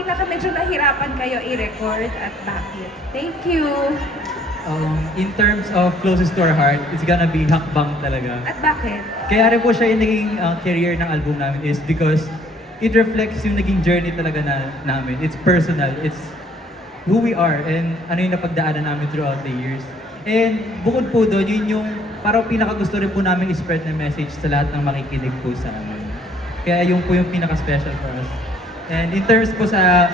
medyo nahirapan kayo i-record at bakit? Thank you. In terms of closest to our heart, it's gonna be Hakbang talaga. At bakit? Kaya rin po siya yung naging career ng album namin is because it reflects yung naging journey talaga namin. It's personal, it's who we are and ano yung napagdaanan namin throughout the years. And bukod po doon, yun yung parang pinakagusto rin po namin i-spread na message sa lahat ng makikinig po sa amin. Kaya yung po yung pinaka-special for us. And in terms po sa,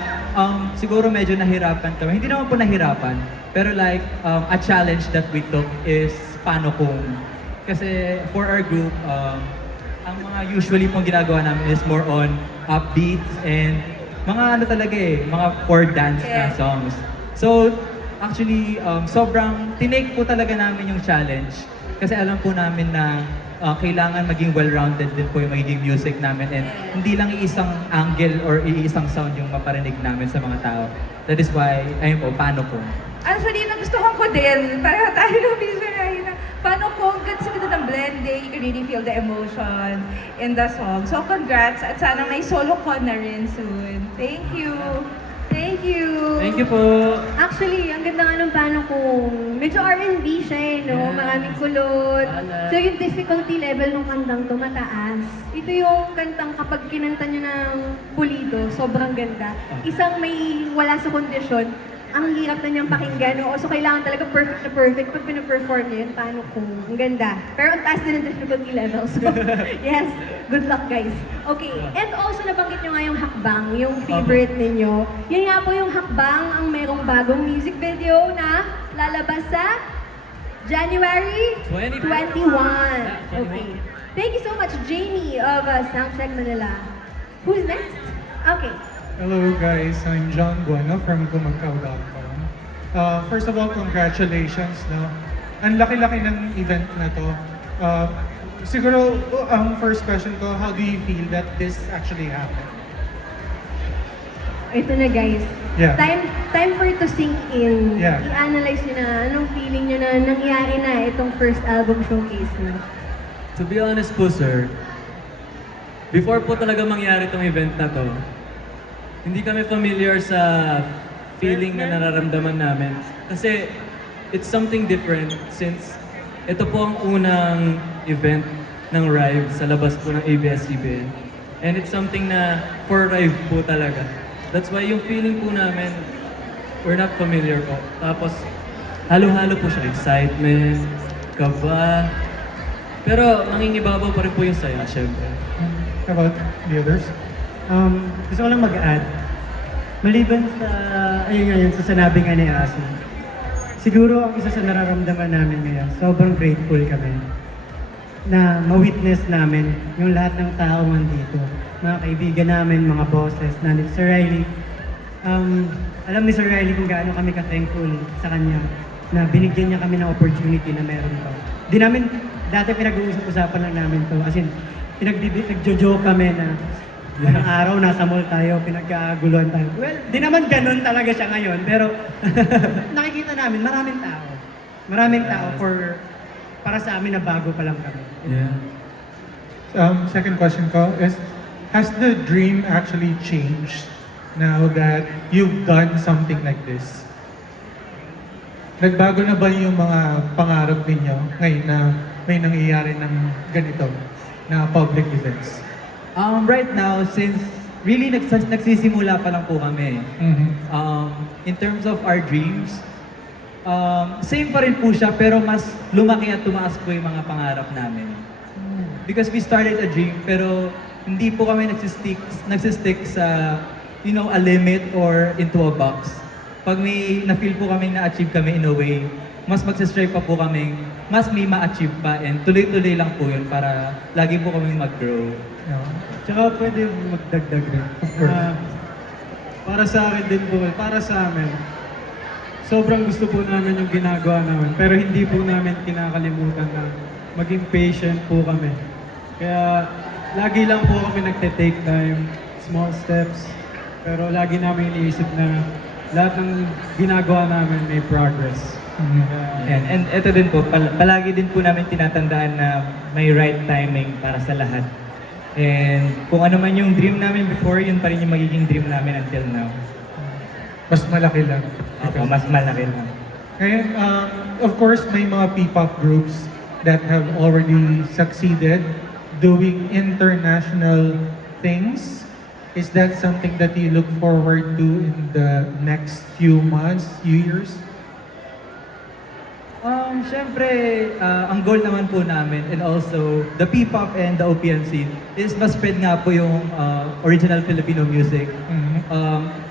siguro medyo nahirapan kami. Hindi naman po nahirapan, pero like, a challenge that we took is paano kung. Kasi for our group, ang mga usually pong ginagawa namin is more on upbeats and mga ano talaga mga for dance na songs. So, actually, sobrang tinake po talaga namin yung challenge. Kasi alam po namin na kailangan maging well-rounded din po yung magiging music namin and hindi lang iisang angle or iisang sound yung maparinig namin sa mga tao. That is why, ayun po, paano po. Actually, nagustuhan ko din. Pareho tayo na na paano kung kasi kita ng blending, you can really feel the emotion in the song. So congrats at sana may solo ko na rin soon. Thank you. Thank you. Thank you po. Actually, ang ganda nga ng paano kung medyo R&B siya no? Yeah. Maraming kulot. Bahala. So yung difficulty level ng kantang to mataas. Ito yung kantang kapag kinanta nyo ng pulido, sobrang ganda. Isang may wala sa kondisyon, ang hirap na niyang pakinggan. No? So kailangan talaga perfect na perfect. Pag pinaperform niya yun, paano kung ang ganda. Pero ang taas din ng difficulty level. So yes, good luck guys. Okay, and also nabanggit nyo nga yung Hakbang, yung favorite ninyo. Yan nga po yung Hakbang, ang merong bagong music video na lalabas sa January 21. Okay. Thank you so much, Jamie of Soundcheck Manila. Who's next? Okay. Hello guys, I'm John Guano from Kumagkaw.com. First of all, congratulations. No? Ang laki-laki ng event na to. Siguro, ang first question ko, how do you feel that this actually happened? Ito na guys. Yeah. Time for it to sink in. Yeah. I-analyze nyo na anong feeling nyo na nangyari na itong first album showcase nyo. To be honest po, sir, before po talaga mangyari itong event na to, hindi kami familiar sa feeling na nararamdaman namin. Kasi it's something different since ito po ang unang event ng RIVE sa labas po ng ABS-CBN. And it's something na for RIVE po talaga. That's why yung feeling po namin, we're not familiar po. Tapos, halo-halo po siya. Excitement, kaba. Pero nangingibabaw pa rin po yung saya, syempre. How about the others? Gusto ko lang mag-add. Maliban sa, ayun sa sanabi nga ni Asi. Siguro ang isa sa nararamdaman namin ngayon, sobrang grateful kami na ma-witness namin yung lahat ng tao nandito. Mga kaibigan namin, mga bosses, na ni Sir Riley. Alam ni Sir Riley kung gaano kami ka-thankful sa kanya na binigyan niya kami ng opportunity na meron to. Di namin, dati pinag-uusap-usapan lang namin to. As in, nagjo-joke kami na anong araw, nasa mall tayo, pinagkaguluhan tayo. Well, di naman ganun talaga siya ngayon, pero nakikita namin, maraming tao. Maraming tao para sa amin na bago pa lang kami. Yeah. Second question ko is, has the dream actually changed now that you've done something like this? Nagbago na ba yung mga pangarap ninyo ngayon na may nangyayari ng ganito na public events? Right now, since really nagsisimula pa lang po kami, in terms of our dreams, same pa rin po siya pero mas lumaki at tumaas po yung mga pangarap namin. Because we started a dream pero hindi po kami nagsistick sa, a limit or into a box. Pag may na-feel po kami na-achieve kami in a way, mas magsistrive pa po kami, mas may ma-achieve pa and tuloy-tuloy lang po yun para lagi po kami mag-grow. Tsaka pwede magdagdag rin. Of course. Para sa akin din po, para sa amin, sobrang gusto po namin yung ginagawa namin, pero hindi po namin kinakalimutan na maging patient po kami. Kaya lagi lang po kami nagte-take time, small steps, pero lagi namin iniisip na lahat ng ginagawa namin may progress. Yan. And ito din po, palagi din po namin tinatandaan na may right timing para sa lahat. And kung ano man yung dream namin before, yun pa rin yung magiging dream namin until now. Mas malaki lang. Opo, mas malaki lang. Ngayon, of course, may mga P-pop groups that have already succeeded doing international things. Is that something that you look forward to in the next few months, years? Siyempre, ang goal naman po namin and also the P-pop and the OPM scene is ma-spread nga po yung original Filipino music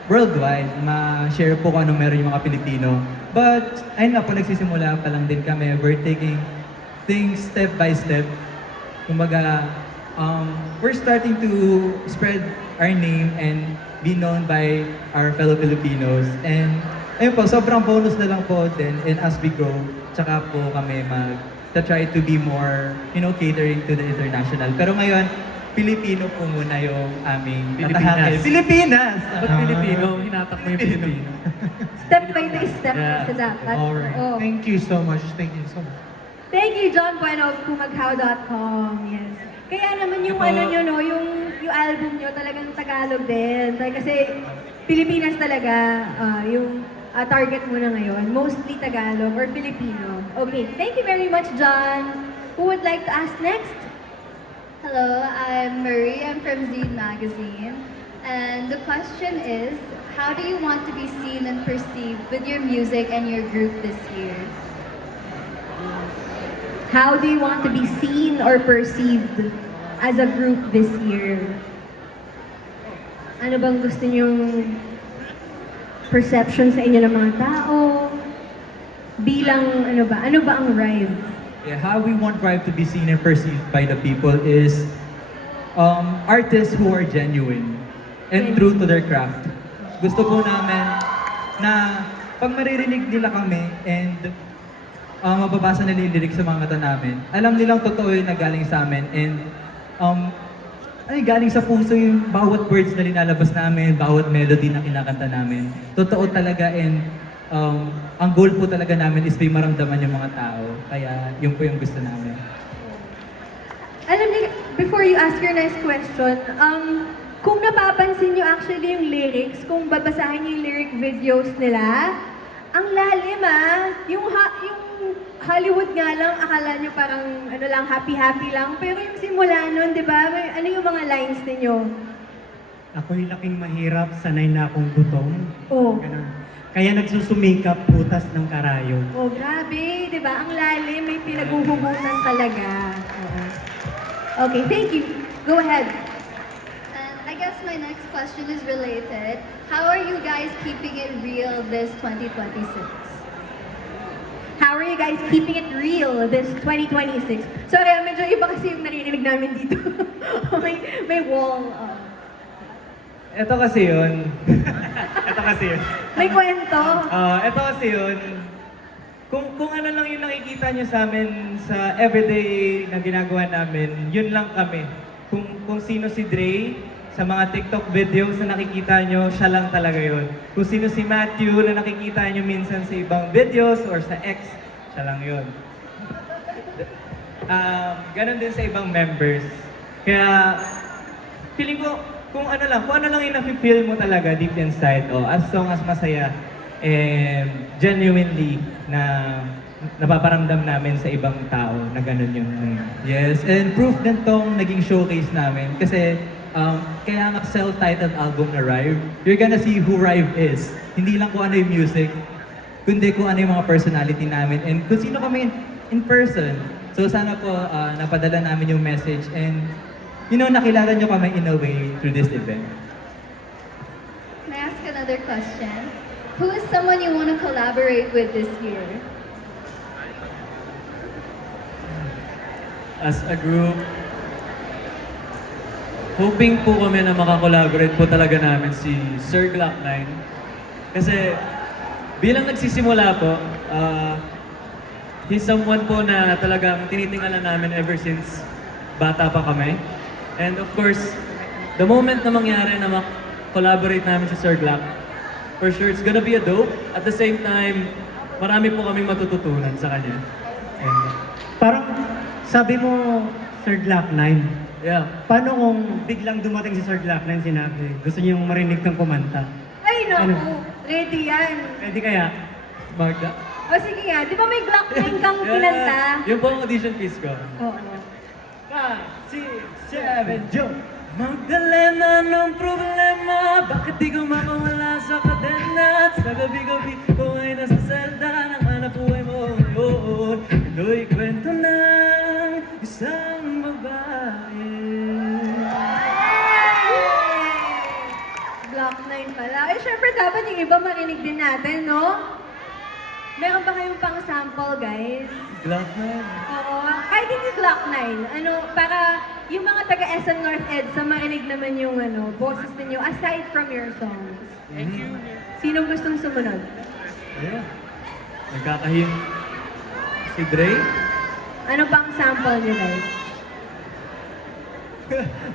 worldwide. Ma-share po kung ano meron yung mga Pilipino. But, ayun nga po, nagsisimula pa lang din kami. We're taking things step by step. Kumbaga, we're starting to spread our name and be known by our fellow Filipinos. And ayun po, sobrang bonus na lang po din. And as we grow, tsaka po kami try to be more, catering to the international. Pero ngayon, Pilipino po muna yung aming Pilipinas. Pilipinas! Ba't Pilipino? Hinatak mo yung Pilipino. Step by step Yeah. kasi dapat. Alright. Oo. Thank you so much. Thank you so much. Thank you, John Bueno of kumaghow.com. Yes. Kaya naman yung Ito- ano nyo, no, yung album nyo talagang Tagalog din. Kasi Pilipinas talaga yung target mo na ngayon. Mostly Tagalog or Filipino. Okay, thank you very much, John. Who would like to ask next? Hello, I'm Marie. I'm from Zine Magazine. And the question is, how do you want to be seen and perceived with your music and your group this year? How do you want to be seen or perceived as a group this year? Ano bang gusto nyong perception sa inyo ng mga tao? Bilang ano ba? Ano ba ang Rive? Yeah, how we want Rive to be seen and perceived by the people is artists who are genuine and true to their craft. Gusto po namin na pag maririnig nila kami and mababasa nila yung lyrics sa mga mata namin, alam nilang totoo yung nagaling sa amin and galing sa puso yung bawat words na linalabas namin, bawat melody na kinakanta namin. Totoo talaga and ang goal po talaga namin is may maramdaman yung mga tao. Kaya yun po yung gusto namin. Alam niyo, before you ask your next question, kung napapansin niyo actually yung lyrics, kung babasahin niyo yung lyric videos nila, ang lalim yung Hollywood nga lang, akala niyo parang ano lang, happy-happy lang. Pero yung simula nun, di ba? Ano yung mga lines ninyo? Ako'y laking mahirap, sanay na akong gutom. Oh. Ganun. Kaya nagsusumikap, butas ng karayo. Oh, grabe, di ba? Ang lalim, may pinaghuhugutan talaga. Oo. Okay, thank you. Go ahead. And I guess my next question is related. How are you guys keeping it real this 2026? How are you guys keeping it real this 2026? Sorry, medyo iba kasi yung naririnig namin dito. may wall. Ito kasi yun. Ito kasi yun. May kwento. Ito kasi yun. Kung ano lang yung nakikita nyo sa amin sa everyday na ginagawa namin, yun lang kami. Kung sino si Dre, sa mga TikTok videos na nakikita nyo, siya lang talaga yun. Kung sino si Matthew na nakikita nyo minsan sa ibang videos or sa X, siya lang yun. Ganon din sa ibang members. Kaya, feeling ko, kung ano lang yung nafe-feel mo talaga deep inside, as long as masaya, and genuinely na napaparamdam namin sa ibang tao na ganun yung Yes, and proof din tong naging showcase namin kasi kaya nga self-titled album na Rive, you're gonna see who Rive is. Hindi lang kung ano yung music, kundi kung ano yung mga personality namin and kung sino kami in person. So sana po napadala namin yung message and nakilala nyo kami in a way through this event. Can I ask another question? Who is someone you want to collaborate with this year? As a group, hoping po kami na makakolaborate po talaga namin si Sir Glock 9. Kasi bilang nagsisimula po, he's someone po na talagang tinitingala namin ever since bata pa kami. And of course, the moment na mangyari na collaborate namin si Sir Glock, for sure it's gonna be a dope. At the same time, marami po kami matututunan sa kanya. And, Parang sabi mo, Sir Glock 9, Yeah. Paano kung biglang dumating si Sir Glock9 sinabi, gusto niyong marinig kang kumanta? Ay, naku. Ano? Ready yan. Pwede kaya? Magda. O sige nga, di ba may Glock 9 kang kinanta? Yung pong audition piece ko. Oo. 5, 6, 7, Joe! Magdalena, anong problema? Bakit di ko makawala sa kadena? At sa gabi-gabi ko ay nasa selda ng hanap buhay mo noon. Ito'y kwento ng isang babae. Glock 9 pala. Eh, syempre dapat yung iba marinig din natin, no? Meron ba kayong pang sample, guys? Glock na. Oo. Kahit hindi Glock 9. Ano, para yung mga taga SM North EDSA marinig naman yung boses ninyo aside from your songs. Thank you. Sinong gustong sumunod? Ayun. Nagkakahim si Dre. Ano pang sample niyo, guys?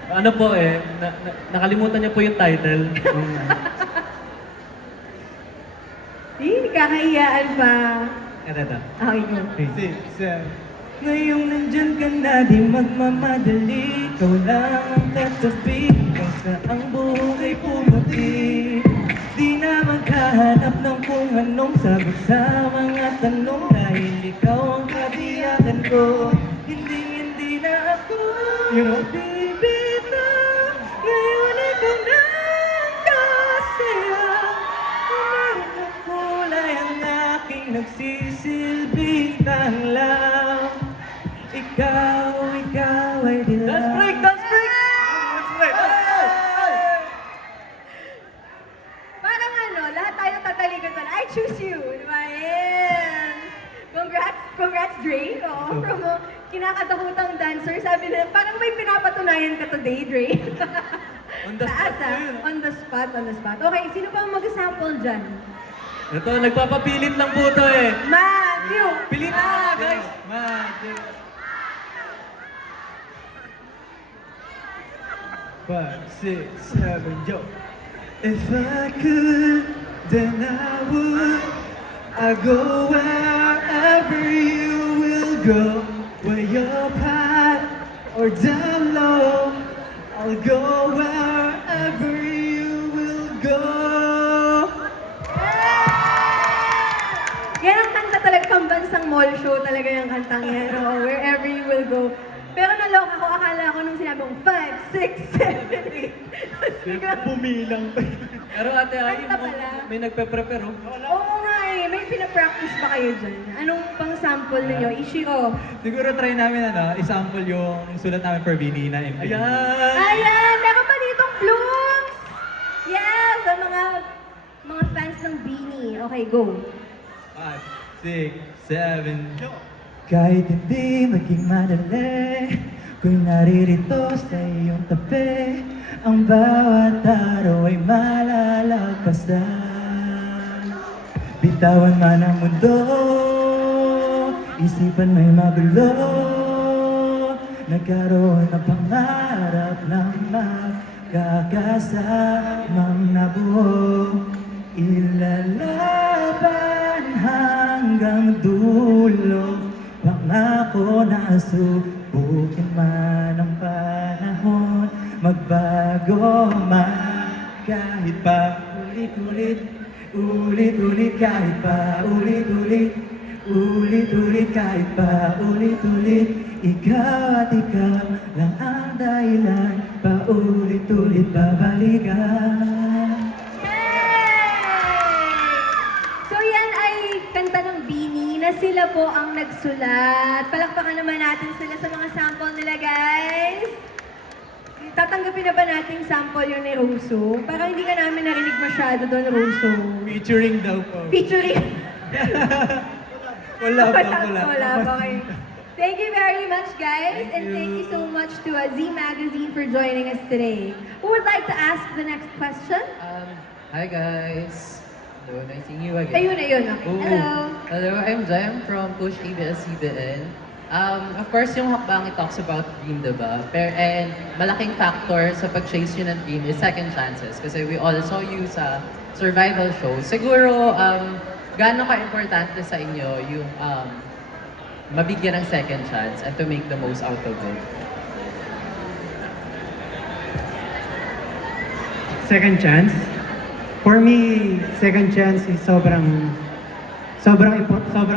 Ano po nakalimutan niya po yung title. Kakahiyaan pa. Ito. Okay, go. 6, 7. Ngayong nandyan ka na, di magmamadali. Ikaw lang ang katabi, basta ang buhay pumuti. Di na maghahanap ng kung anong sagot sa mga tanong. Dahil ikaw ang katiyakan ko. Hindi na ako bibitaw. Ngayon ikaw na ang kasaya. Meron ng kulay ang aking nagsisilbing tanglaw. Ikaw ay dilaw. Dance break! Dance break! Parang lahat tayo tataligan. I choose you. Di ba? Yes. Congrats, Dre. Oo, from kinakatakutang dancer. Sabi nila, parang may pinapatunayan ka today, Dre. On the spot Taas, po yun. On the spot. Okay, sino pa ang mag-sample dyan? Ito, nagpapapilit lang po to eh. Matthew! Pilit na, guys! Magic. 5, 6, 7, yo. If I could, then I would. I go wherever you will go. Where your path or down low. I'll go wherever you will go. Yan ang kanta talaga, pambansang mall show talaga yung kantang yan. Oo, wherever you will go. Pero naloka ko, akala ko nung sinabi kong 5, 6, 7, 8. Biglang Pumilang. Pero ate Ay, Kanta pala. may nagpe-prepare oh. Oo nga eh, may pinapractice ba kayo dyan? Anong pang sample ninyo? Ishiro. Siguro try namin isample yung sulat namin for Bini na Infinity. Ayan! Ayan! Meron pa ditong blooms! Yes! Ang mga fans ng Beanie. Okay, go. 5, 6, 7, kahit hindi maging madali, kung naririto sa iyong tabi, ang bawat araw ay malalagpasan. Bitawan man ang mundo, isipan may magulo, nagkaroon ng pangarap ng magkakasamang nabuo. Ilalaban hanggang dulo, pangako na subukin man ang panahon, magbago man kahit pa ulit-ulit, ulit-ulit kahit pa ulit-ulit, ulit-ulit kahit pa ulit-ulit, ikaw at ikaw lang ang dahilan, paulit-ulit babalikan. So yan ay kanta ng Beanie na sila po ang nagsulat. Palakpakan naman natin sila sa mga sample nila, guys. Tatanggapin na ba nating sample yun ni Russo? Parang hindi ka namin narinig masyado doon, Russo. Featuring daw po. Featuring. Wala pa. Okay. Thank you very much, guys. And thank you so much to Z Magazine for joining us today. Who would like to ask the next question? Hi guys. Hello, nice seeing you again. Ayun. Okay. Oo. Hello. Hello, I'm Jem from Push ABS-CBN. Of course, yung hakbang it talks about dream, diba? And malaking factor sa pag-chase yun ng dream is second chances. Kasi we all saw you sa survival show. Siguro, gaano ka-importante sa inyo yung mabigyan ng second chance and to make the most out of it? second chance. For me, second chance is sobrang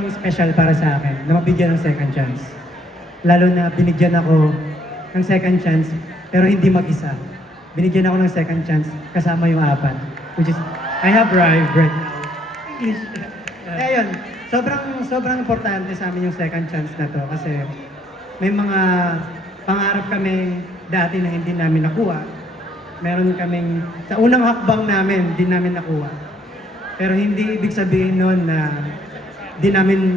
special para sa akin na mabigyan ng second chance. Lalo na binigyan ako ng second chance pero hindi mag-isa. Binigyan ako ng second chance kasama yung apat. Which is, I have arrived right now. English. Kaya yun, sobrang importante sa amin yung second chance na to kasi may mga pangarap kami dati na hindi namin nakuha. Meron kaming, sa unang hakbang namin, hindi namin nakuha. Pero hindi ibig sabihin nun na di namin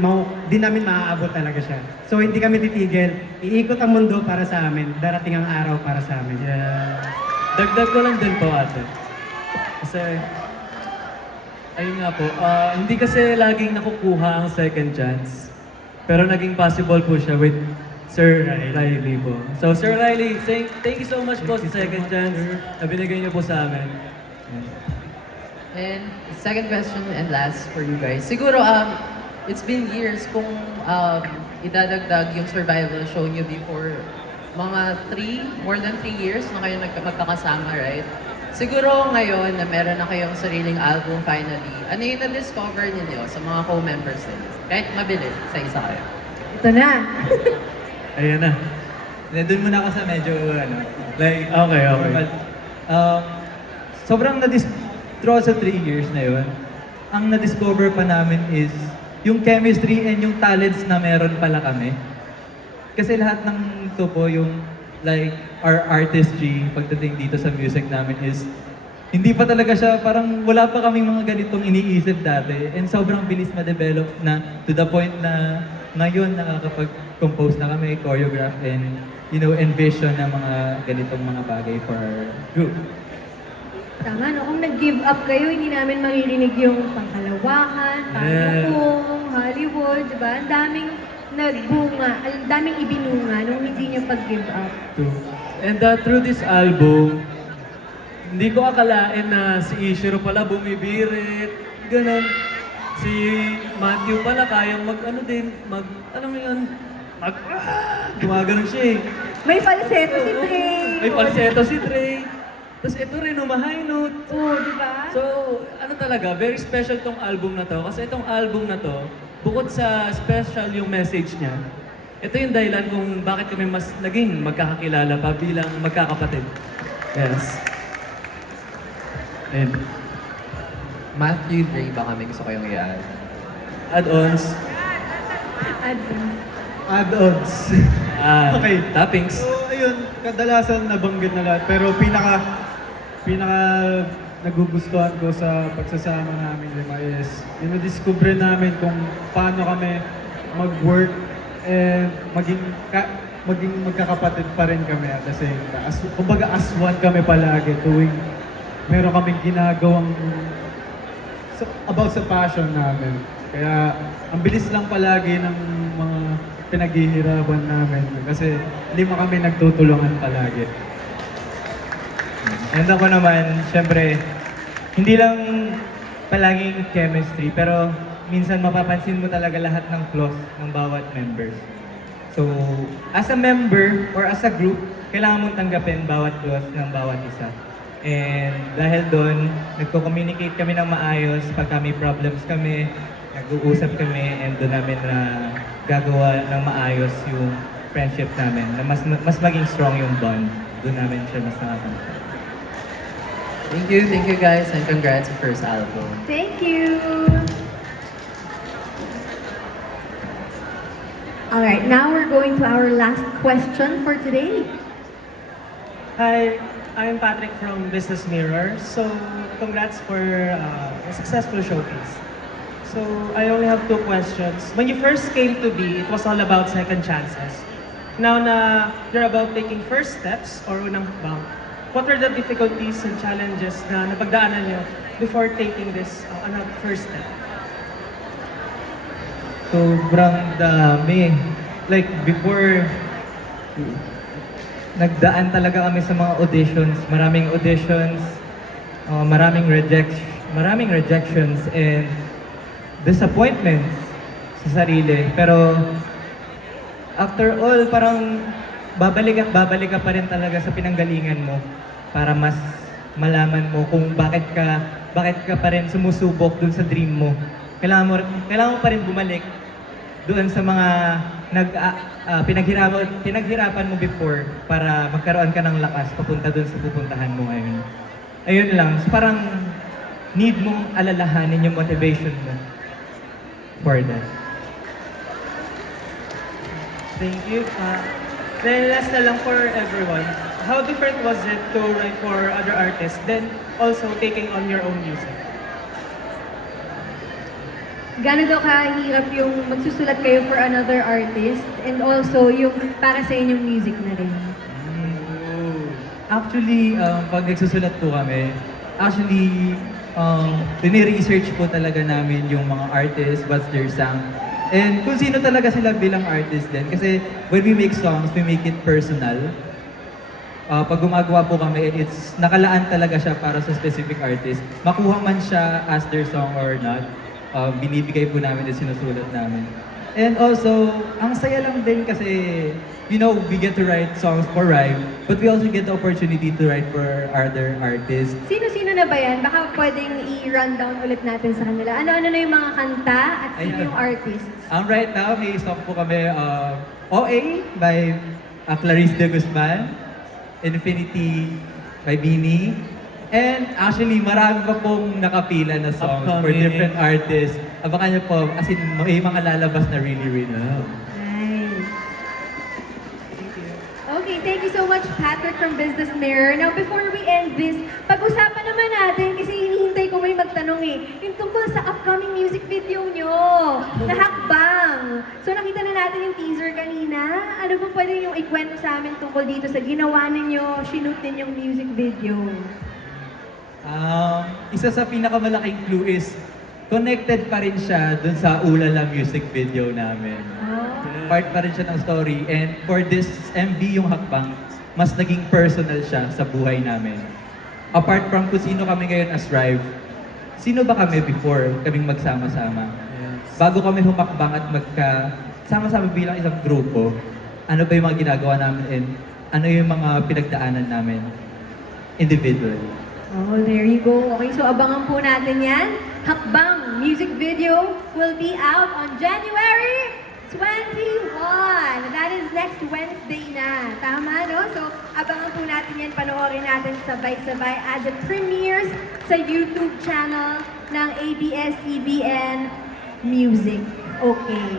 maaabot talaga siya. So hindi kami titigil, iikot ang mundo para sa amin, darating ang araw para sa amin. Yeah. Dagdag ko lang din po ate. Kasi, ayun nga po, hindi kasi laging nakukuha ang second chance. Pero naging possible po siya with Sir Riley po. So Sir Riley, thank you so much po sa second chance na binigay niyo po sa amin. And second question and last for you guys. Siguro, it's been years kung idadagdag yung survival show nyo before mga more than 3 years na kayo magkakasama, right? Siguro ngayon na meron na kayong sariling album finally, ano yung na-discover niyo sa mga co-members ninyo? Kahit mabilis, isa kayo. Ito na. Ayan na. Doon muna ako sa medyo, like, Okay. normal. Sobrang throughout sa 3 years na yun, ang na-discover pa namin is yung chemistry and yung talents na meron pala kami. Kasi lahat ng ito po, yung like our artistry pagdating dito sa music namin is hindi pa talaga siya, parang wala pa kaming mga ganitong iniisip dati. And sobrang bilis ma-develop na to the point na ngayon nakakapag-compose na kami, choreograph and envision ng mga ganitong mga bagay for our group. Tama, no? Kung nag-give up kayo, hindi namin maririnig yung Pangkalawakan, Pangkukong, Hollywood, di ba? Ang daming nagbunga, ang daming ibinunga nung hindi nyo pag-give up. True. And through this album, hindi ko akalain na si Ishiro pala bumibirit, ganun. Si Matthew pala kayang alam mo yun, gumaganon siya eh. May falsetto si Trey. May falsetto si Trey. Tapos ito rin, high note. Oo, di ba? So, talaga, very special tong album na to. Kasi itong album na to, bukod sa special yung message niya, ito yung dahilan kung bakit kami mas naging magkakakilala pa bilang magkakapatid. Yes. And Matthew, Dre, baka may gusto kayong i-add. add-ons, Add-ons. Okay. toppings. So, ayun, kadalasan nabanggit na lahat. Pero pinaka nagugustuhan ko sa pagsasama namin lima is yung na-discover namin kung paano kami mag-work and maging magkakapatid pa rin kami at the same time. Kumbaga as one kami palagi tuwing meron kaming ginagawang about sa passion namin. Kaya ang bilis lang palagi ng mga pinaghihirapan namin kasi lima kami nagtutulungan palagi. And ako naman, syempre, hindi lang palaging chemistry, pero minsan mapapansin mo talaga lahat ng flaws ng bawat members. So, as a member or as a group, kailangan mong tanggapin bawat flaws ng bawat isa. And dahil doon, nagko-communicate kami ng maayos pag may problems kami, nag-uusap kami, and doon namin na gagawa ng maayos yung friendship namin, na mas maging strong yung bond. Doon namin siya mas nakakamit. Thank you guys, and congrats sa first album. Thank you! Alright, now we're going to our last question for today. Hi, I'm Patrick from Business Mirror. So, congrats for a successful showcase. So, I only have 2 questions. When you first came to be, it was all about second chances. Now na you're about taking first steps or unang hakbang, what were the difficulties and challenges na napagdaanan niyo before taking this first step? Sobrang dami. Like, before, nagdaan talaga kami sa mga auditions. Maraming auditions, maraming rejections, and disappointments sa sarili. Pero, after all, parang babalik ka pa rin talaga sa pinanggalingan mo para mas malaman mo kung bakit ka pa rin sumusubok dun sa dream mo. Kailangan mo pa rin bumalik doon sa mga pinaghirapan mo before para magkaroon ka ng lakas papunta doon sa pupuntahan mo ngayon. Ayun lang, so parang need mong alalahanin yung motivation mo for that. Thank you. Then last na lang for everyone. How different was it to write for other artists, then also taking on your own music? Gano'n daw kahirap yung magsusulat kayo for another artist and also yung para sa inyong music na rin? Actually, pag nagsusulat po kami, research po talaga namin yung mga artists, what's their sound, and kung sino talaga sila bilang artist din. Kasi when we make songs, we make it personal. Pag gumagawa po kami, it's nakalaan talaga siya para sa specific artist. Makuha man siya as their song or not, binibigay po namin at sinusulat namin. And also, ang saya lang din kasi, you know, we get to write songs for Rhyme, but we also get the opportunity to write for other artists. Sino-sino na ba yan? Baka pwedeng i-rundown ulit natin sa kanila. Ano-ano na yung mga kanta at sino Ayan. yung artists? Right now, may song po kami, OA by Clarice de Guzman, Infinity by Beanie, and actually, marami pa pong nakapila na songs for Upcoming. different artists. Abangan niyo po, as in, may mga lalabas na really well. Nice. Okay, thank you so much, Patrick from Business Mirror. Now, before we end this, pag-usapan naman natin, kasi hinihintay ko may magtanong yung tungkol sa upcoming music video nyo, na Hakbang. So, nakita na natin yung teaser kanina. Ano ba pwede yung ikwento sa amin tungkol dito sa ginawa ninyo, shoot ninyong music video? Isa sa pinakamalaking clue is, connected pa rin siya dun sa Ulala music video namin. Part pa rin siya ng story. And for this MV, yung Hakbang, mas naging personal siya sa buhay namin. Apart from kung sino kami ngayon as Rive, sino ba kami before kaming magsama-sama? Bago kami humakbang at magka-sama-sama bilang isang grupo, ano ba yung mga ginagawa namin and ano yung mga pinagdaanan namin individually. Oh, there you go. Okay, so abangan po natin yan. Hakbang music video will be out on January 21. That is next Wednesday na. Tama, no? So, abangan po natin yan. Panoorin natin sabay-sabay as it premieres sa YouTube channel ng ABS-CBN Music. Okay.